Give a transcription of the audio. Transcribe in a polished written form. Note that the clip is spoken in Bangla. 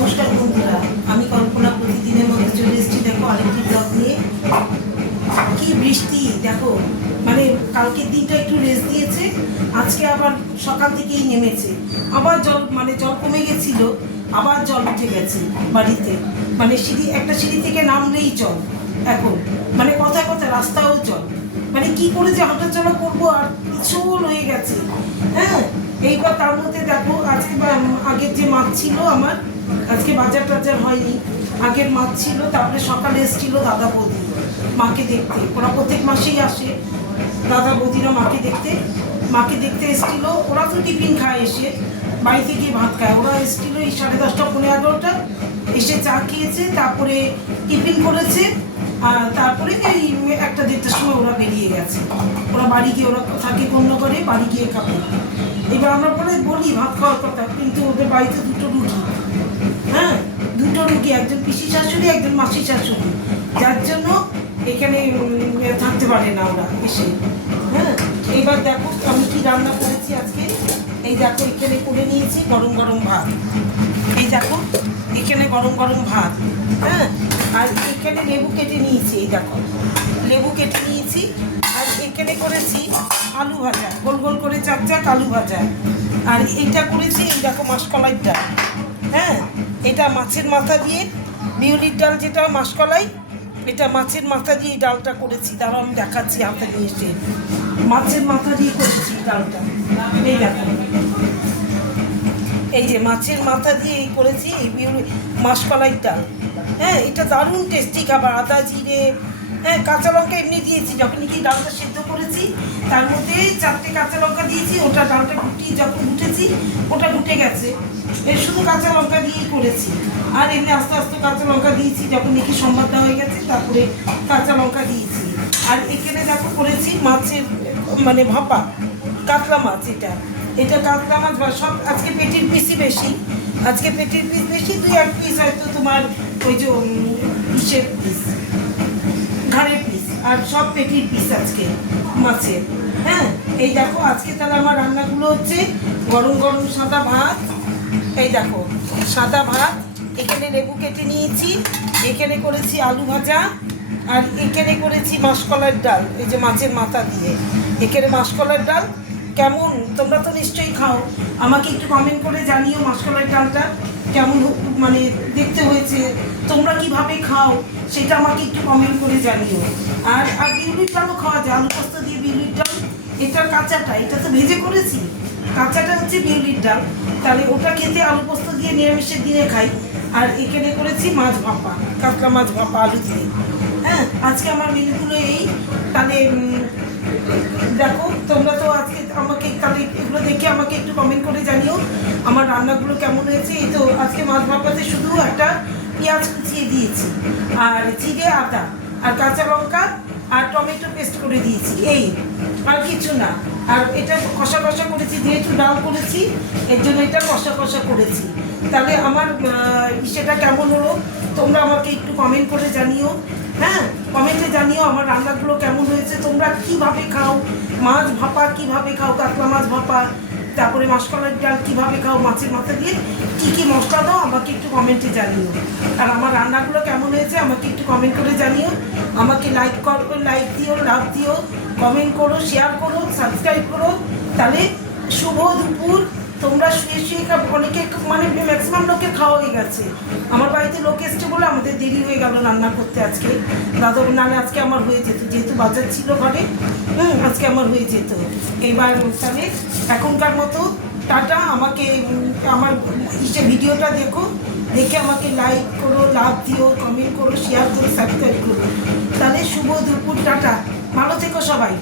নমস্কার বন্ধুরা, আমি কল্পনা প্রতিদিনের মধ্যে চলে এসেছি। দেখো আরেকটি ব্লগ নিয়ে। কি বৃষ্টি দেখো, মানে কালকের দিনটা একটু রেস্ট দিয়েছে, আজকে আবার সকাল থেকেই নেমেছে। আবার জল কমে গেছিল, আবার জল উঠে গেছে বাড়িতে। মানে একটা সিঁড়ি থেকে নামলেই জল এখন, মানে কথা রাস্তাও জল। মানে কি করে যে হাঁটাচলা করবো, আর পিছল হয়ে গেছে। হ্যাঁ, এইবার তার মধ্যে দেখো আজকে আগের যে মাছ ছিল আমার, আজকে বাজার টাজার হয়নি, আগের মাছ ছিল। তারপরে সকালে এসেছিল দাদা বৌদি মাকে দেখতে। ওরা প্রত্যেক মাসেই আসে, দাদা বৌদিরা মাকে দেখতে এসেছিল। ওরা তো টিফিন খায়, এসে বাড়িতে গিয়ে ভাত খায়। ওরা এসেছিল এই 10:30 পৌনে 11টা, এসে চা খেয়েছে, তারপরে টিফিন করেছে, আর তারপরে এই 1টা-1:30টার সময় ওরা বেরিয়ে গেছে। ওরা বাড়ি গিয়ে, ওরা থাকে অন্য করে, বাড়ি গিয়ে খাবে। এবার আমরা পরে বলি ভাত খাওয়ার কথা, কিন্তু ওদের বাড়িতে 2টো রুটি। হ্যাঁ, 2টো রুটি, একজন পিসি শাশুড়ি, একজন মাসি শাশুড়ি, যার জন্য এখানে থাকতে পারে না ওরা এসে। হ্যাঁ, এবার দেখো আমি কি রান্না করেছি আজকে। এই দেখো এখানে করে নিয়েছি গরম গরম ভাত। এই দেখো এখানে গরম গরম ভাত। হ্যাঁ, আর এখানে লেবু কেটে নিয়েছি। এই দেখো লেবু কেটে নিয়েছি। আর এখানে করেছি আলু ভাজা, গোল গোল করে চাক আলু ভাজা। আর এইটা করেছি, এই দেখো মাসকলাইয়ের ডাল। হ্যাঁ, এটা মাছের মাথা দিয়ে, বিউলির ডাল যেটা মাসকলাই, এটা মাছের মাথা দিয়ে এই ডালটা করেছি। তারও আমি দেখাচ্ছি হাতে নিয়ে এসে। মাছের মাথা দিয়ে করেছি ডালটা। এই দেখো, এই যে মাছের মাথা দিয়ে এই করেছি, এই মাসকলাইয়ের ডাল। হ্যাঁ, এটা দারুণ টেস্টি খাবার। আদা জিরে, হ্যাঁ, কাঁচা লঙ্কা এমনি দিয়েছি। যখন কি ডালটা সেদ্ধ করেছি, তার মধ্যে 4টে কাঁচা লঙ্কা দিয়েছি। ওটা ডালটা ফুটিয়ে যখন উঠেছি, ওটা উঠে গেছে, এর শুধু কাঁচা লঙ্কা দিয়েই করেছি। আর এমনি আস্তে আস্তে কাঁচা লঙ্কা দিয়েছি, যখন দেখি সম্বাদটা হয়ে গেছে, তারপরে কাঁচা লঙ্কা দিয়েছি। আর এখানে দেখো করেছি মাছের মানে ভাপা, কাতলা মাছ। এটা কাতলা মাছ। সব আজকে পেটির পিসই বেশি, আজকে পেটির পিস বেশি। 2-1 পিস হয়তো তোমার ওই যে ইসের পিস, ঘাড়ের পিস, আর সব পেটির পিস আজকে মাছের। হ্যাঁ, এই দেখো আজকে তাহলে আমার রান্নাগুলো হচ্ছে গরম গরম সাদা ভাত। এই দেখো সাদা ভাত, এখানে লেবু কেটে নিয়েছি, এখানে করেছি আলু ভাজা, আর এখানে করেছি মাসকলাইয়ের ডাল, এই যে মাছের মাথা দিয়ে। এখানে মাসকলাইয়ের ডাল কেমন, তোমরা তো নিশ্চয়ই খাও, আমাকে একটু কমেন্ট করে জানিও মাসকলাইয়ের ডালটা কেমন মানে দেখতে হয়েছে, তোমরা কিভাবে খাও সেটা আমাকে একটু কমেন্ট করে জানিও। আর বিউলির ডালও খাওয়া যায়, আলু পোস্ত দিয়ে বিউলির ডাল। এটার কাঁচাটা, এটা তো ভেজে করেছি, কাঁচাটা হচ্ছে বিউলির ডাল। তাহলে ওটা খেতে আলু পোস্ত দিয়ে নিরামিষের দিনে খাই। আর এখানে করেছি মাছ ভাপা, কাতলা মাছ ভাপা আলু দিয়ে। হ্যাঁ, আজকে আমার মেনুগুলো এই। তাহলে দেখো তোমরা তো আজকে আমাকে তাহলে এগুলো দেখে আমাকে একটু কমেন্ট করে জানিও আমার রান্নাগুলো কেমন হয়েছে। এই তো আজকে মাছ ভাপাতে শুধু একটা পেঁয়াজ কুচিয়ে দিয়েছি, আর জিরে আদা আর কাঁচা লঙ্কা আর টমেটো পেস্ট করে দিয়েছি, এই, আর কিছু না। আর এটা কষা কষা করেছি, যেহেতু ডাল করেছি এর জন্য এটা কষা কষা করেছি। তাহলে আমার সেটা কেমন হলো তোমরা আমাকে একটু কমেন্ট করে জানিও। হ্যাঁ, কমেন্টে জানিও আমার রান্নাগুলো কেমন হয়েছে, তোমরা কিভাবে খাও, মাছ ভাপা কিভাবে খাও, কাতলা মাছ ভাপা, তারপরে মাসকলাইয়ের ডাল কীভাবে খাও, মাছের মাথা দিয়ে কী কী মশলা দাও, আমাকে একটু কমেন্টে জানিও। আর আমার রান্নাগুলো কেমন হয়েছে আমাকে একটু কমেন্ট করে জানিও। আমাকে লাইক দিও, লাভ দিও, কমেন্ট করো, শেয়ার করো, সাবস্ক্রাইব করো। তাহলে শুভ দুপুর। তোমরা শুয়ে অনেকে মানে ম্যাক্সিমাম লোকের খাওয়া হয়ে গেছে। আমার বাড়িতে লোক এসছে বলে আমাদের দেরি হয়ে গেল রান্না করতে আজকে। দাদা নাহলে আজকে আমার হয়ে যেত, যেহেতু বাজার ছিল ঘরে। আজকে আমার হয়ে যেত। এবার তাহলে এখনকার মতো টাটা। আমাকে আমার ভিডিওটা দেখে আমাকে লাইক করো, লাভ দিও, কমেন্ট করো, শেয়ার করো, সাবস্ক্রাইব করো। তাহলে শুভ দুপুর, টাটা, ভালো থেকো সবাই।